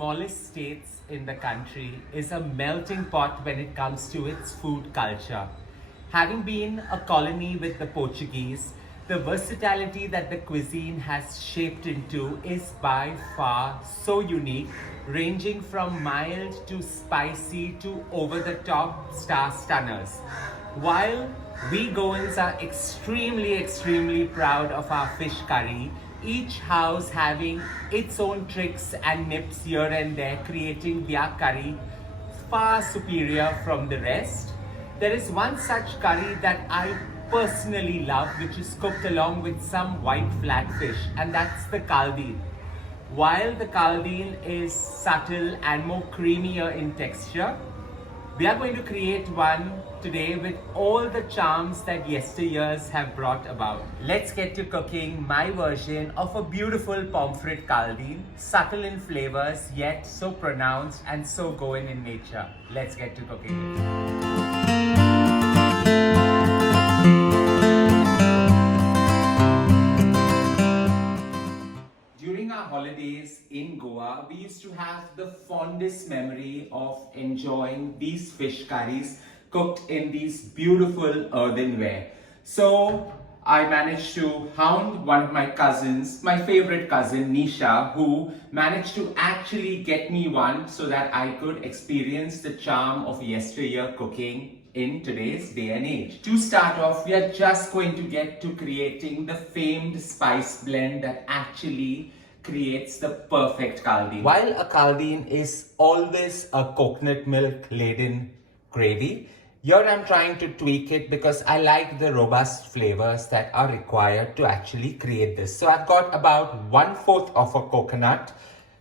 smallest states in the country, is a melting pot when it comes to its food culture. Having been a colony with the Portuguese, the versatility that the cuisine has shaped into is by far so unique, ranging from mild to spicy to over-the-top star stunners. While we Goans are extremely proud of our fish curry, each house having its own tricks and nips here and there, creating their curry far superior from the rest. There is one such curry that I personally love, which is cooked along with some white flatfish, and that's the Caldine. While the Caldine is subtle and more creamier in texture, we are going to create one today with all the charms that yesteryears have brought about. Let's get to cooking my version of a beautiful Pomfret Caldine, subtle in flavors yet so pronounced and so Goan in nature. Let's get to cooking it. Holidays in Goa, we used to have the fondest memory of enjoying these fish curries cooked in these beautiful earthenware. So I managed to hound one of my cousins, my favorite cousin Nisha, who managed to actually get me one so that I could experience the charm of yesteryear cooking in today's day and age. To start off, we are just going to get to creating the famed spice blend that actually creates the perfect Caldine. While a Caldine is always a coconut milk laden gravy, here I'm trying to tweak it because I like the robust flavors that are required to actually create this. So I've got about 1/4 of a coconut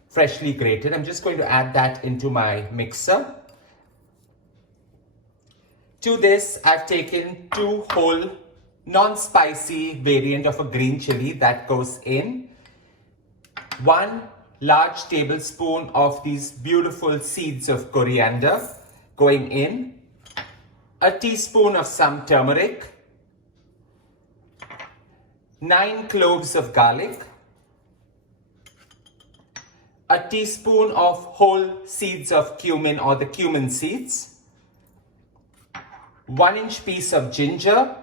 freshly grated. I'm just going to add that into my mixer. To this, I've taken 2 whole non-spicy variant of a green chili that goes in. 1 large tablespoon of these beautiful seeds of coriander going in, a teaspoon of some turmeric, 9 cloves of garlic, a teaspoon of whole seeds of cumin or the cumin seeds, 1-inch piece of ginger,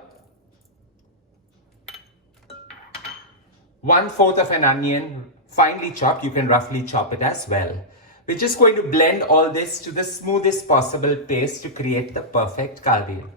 1/4 of an onion, finely chopped. You can roughly chop it as well. We're just going to blend all this to the smoothest possible paste to create the perfect Caldine.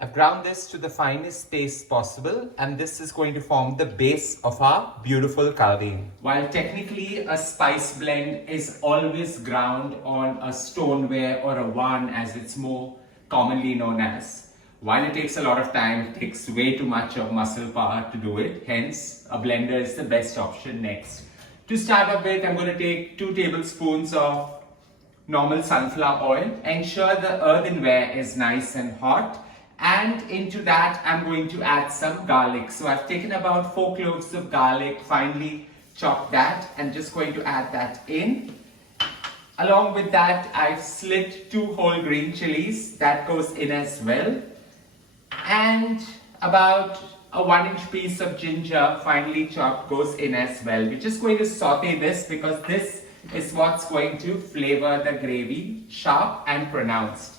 I've ground this to the finest paste possible, and this is going to form the base of our beautiful Caldine. While technically a spice blend is always ground on a stoneware or a wan as it's more commonly known as, while it takes a lot of time, it takes way too much of muscle power to do it. Hence, a blender is the best option next. To start off with, I'm going to take 2 tablespoons of normal sunflower oil. Ensure the earthenware is nice and hot. And into that, I'm going to add some garlic. So I've taken about 4 cloves of garlic, finely chopped that, and just going to add that in. Along with that, I've slit 2 whole green chilies. That goes in as well. And about a 1-inch piece of ginger finely chopped goes in as well. We're just going to saute this because this is what's going to flavor the gravy, sharp and pronounced.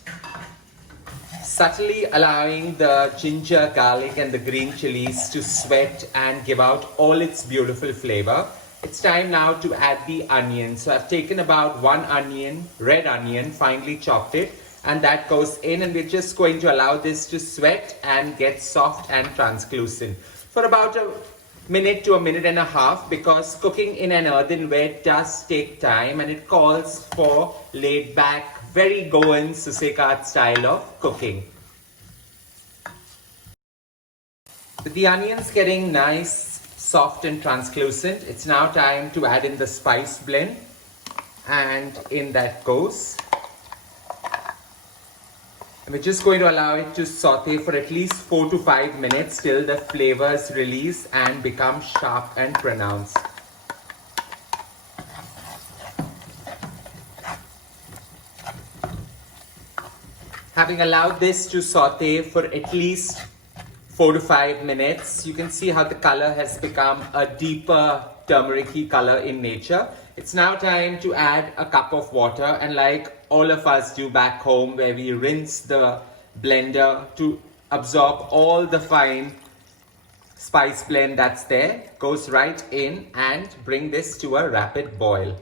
Subtly allowing the ginger, garlic and the green chilies to sweat and give out all its beautiful flavor. It's time now to add the onion. So I've taken about 1 onion, red onion, finely chopped it, and that goes in, and we're just going to allow this to sweat and get soft and translucent for about a minute to a minute and a half, because cooking in an earthenware does take time and it calls for laid back, very Goan Susekat style of cooking. With the onions getting nice, soft and translucent, it's now time to add in the spice blend, and in that goes. And we're just going to allow it to saute for at least 4 to 5 minutes till the flavors release and become sharp and pronounced. Having allowed this to saute for at least 4 to 5 minutes, you can see how the color has become a deeper turmeric-y color in nature. It's now time to add a cup of water, and like all of us do back home, where we rinse the blender to absorb all the fine spice blend that's there, goes right in and bring this to a rapid boil.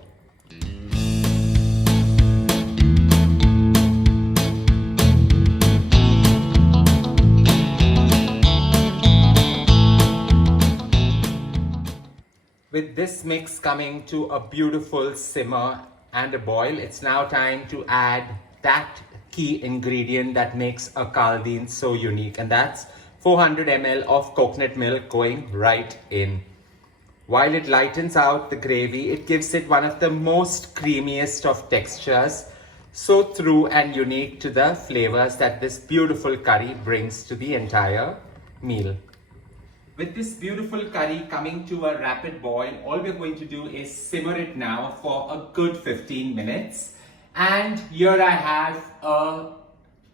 With this mix coming to a beautiful simmer and a boil, it's now time to add that key ingredient that makes a caldine so unique, and that's 400 ml of coconut milk going right in. While it lightens out the gravy, it gives it one of the most creamiest of textures, so true and unique to the flavors that this beautiful curry brings to the entire meal. With this beautiful curry coming to a rapid boil, all we're going to do is simmer it now for a good 15 minutes. And here I have a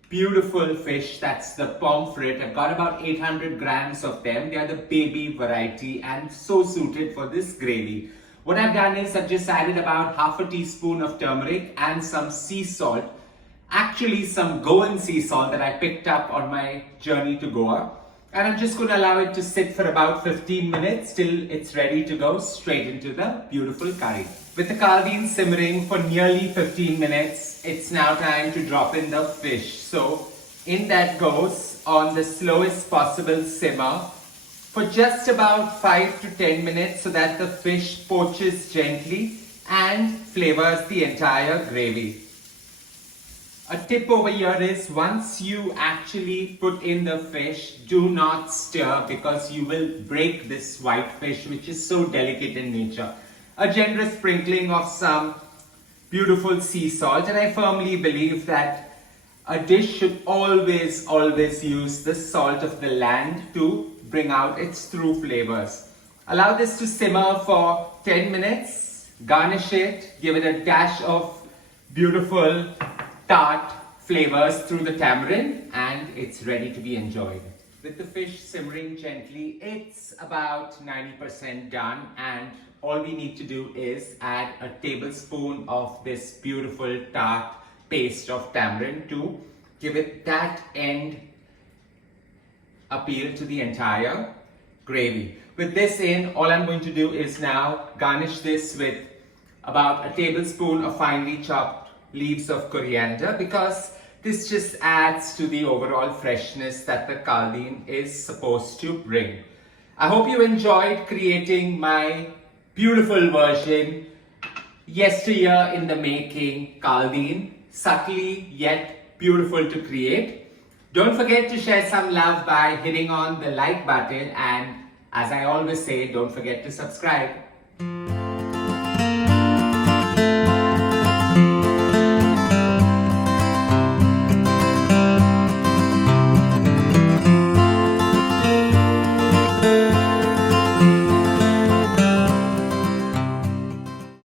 beautiful fish, that's the pomfret. I've got about 800 grams of them. They are the baby variety and so suited for this gravy. What I've done is I've just added about half a teaspoon of turmeric and some sea salt. Actually some Goan sea salt that I picked up on my journey to Goa. And I'm just going to allow it to sit for about 15 minutes till it's ready to go straight into the beautiful curry. With the caldine simmering for nearly 15 minutes, it's now time to drop in the fish. So in that goes on the slowest possible simmer for just about 5 to 10 minutes so that the fish poaches gently and flavors the entire gravy. A tip over here is once you actually put in the fish, do not stir because you will break this white fish, which is so delicate in nature. A generous sprinkling of some beautiful sea salt, and I firmly believe that a dish should always use the salt of the land to bring out its true flavors. Allow this to simmer for 10 minutes, garnish it, give it a dash of beautiful tart flavors through the tamarind, and it's ready to be enjoyed. With the fish simmering gently, it's about 90% done, and all we need to do is add a tablespoon of this beautiful tart paste of tamarind to give it that end appeal to the entire gravy. With this in, all I'm going to do is now garnish this with about a tablespoon of finely chopped leaves of coriander, because this just adds to the overall freshness that the caldine is supposed to bring. I hope you enjoyed creating my beautiful version, yesteryear in the making caldine, subtly yet beautiful to create. Don't forget to share some love by hitting on the like button, and as I always say, don't forget to subscribe.